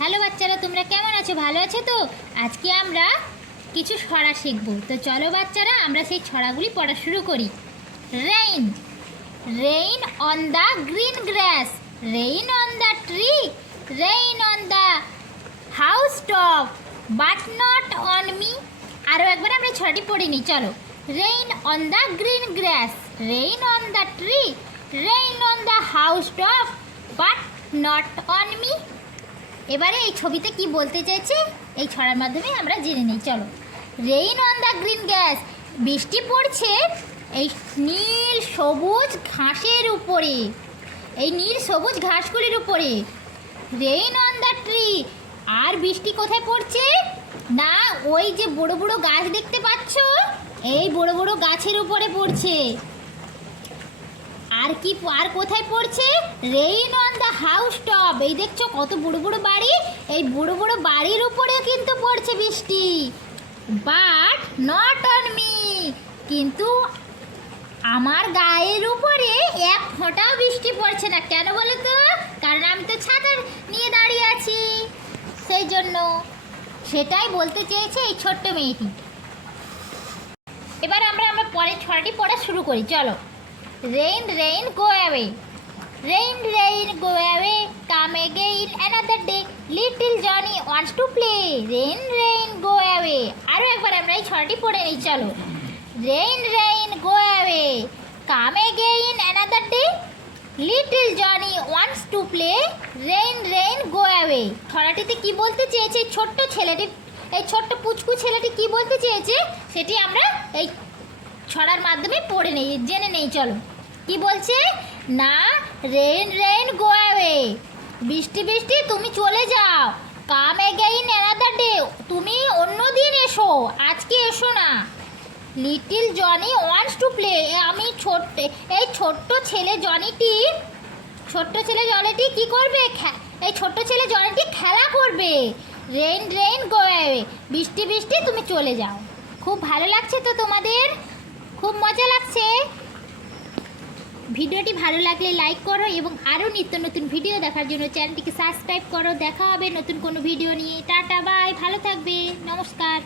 Hello বাচ্চারা, তোমরা কেমন আছো? ভালো আছো তো? আজকে আমরা কিছু ছড়া শিখব। তো চলো বাচ্চারা, আমরা সেই ছড়াগুলি পড়া শুরু করি। Rain, rain on the green glass, rain on the tree, rain on the house top, but not on me. আরও একবার আমরা ছড়াটি পড়ে নিই, চলো। Rain on the green glass, rain on the tree, rain on the house top, but not on me. এবারে এই ছবিতে কি বলতে চাইছে এই ছড়ার মাধ্যমে আমরা জেনে নিই, চলো। রেইন অন দ্য গ্রিন গ্রাস, বৃষ্টি পড়ছে এই নীল সবুজ ঘাসের উপরে, এই নীল সবুজ ঘাসগুলির উপরে। রেইন অন দ্য ট্রি, আর বৃষ্টি কোথায় পড়ছে না, ওই যে বড় বড় গাছ দেখতে পাচ্ছ, এই বড় বড় গাছের উপরে পড়ছে। আর কি, আর কোথায় পড়ছে? Rain on the house top, এই দেখছো কত বড় বড় বাড়ি, এই বড় বড় বাড়ির উপরেও কিন্তু পড়ছে বৃষ্টি। বাট নট অন মি, কিন্তু আমার গায়ের উপরে এক ফোঁটাও বৃষ্টি পড়ছে না। কেন বলো তো? কারণ আমি তো ছাতা নিয়ে দাঁড়িয়ে আছি, সেই জন্য। সেটাই বলতে চেয়েছে এই ছোট্ট মেয়েটি। এবার আমরা পরের ছড়াটি পড়া শুরু করি, চলো। Rain, rain, go away. Rain, rain, go away. Come again another day. Little Johnny wants to play. Rain, rain, go away. আরও একবার আমরা এই ছড়াটি পড়ে নিই, চলো। Rain, rain, go away. Come again another day. Little Johnny wants to play. Rain, rain, go away. ছড়াটিতে কি বলতে চেয়েছে ছোট্ট ছেলেটি, এই ছোট্ট পুচকু ছেলেটি কি বলতে চেয়েছে সেটি আমরা এই ছড়ার মাধ্যমে পড়ে নেই, জেনে নেই, চলো। কি বলছে না, রেইন রেইন গো অ্যাওয়ে, বৃষ্টি বৃষ্টি তুমি চলে যাও। কাম এগেইন অ্যানাদার ডে, তুমি অন্য দিন এসো, আজকে এসো না। Little Johnny wants to play, আমি এই ছোট্ট ছেলে জনিটি কি করবে? এই ছোট্ট ছেলে জনিটি খেলা করবে। রেইন রেইন গো অ্যাওয়ে, বৃষ্টি বৃষ্টি তুমি চলে যাও। খুব ভালো লাগছে তো তোমাদের? খুব মজা লাগছে? ভিডিওটি ভালো লাগলে লাইক করো এবং আরও নিত্য নতুন ভিডিও দেখার জন্য চ্যানেলটিকে সাবস্ক্রাইব করো। দেখা হবে নতুন কোনো ভিডিও নিয়ে। টাটা, বাই, ভালো থাকবে, নমস্কার।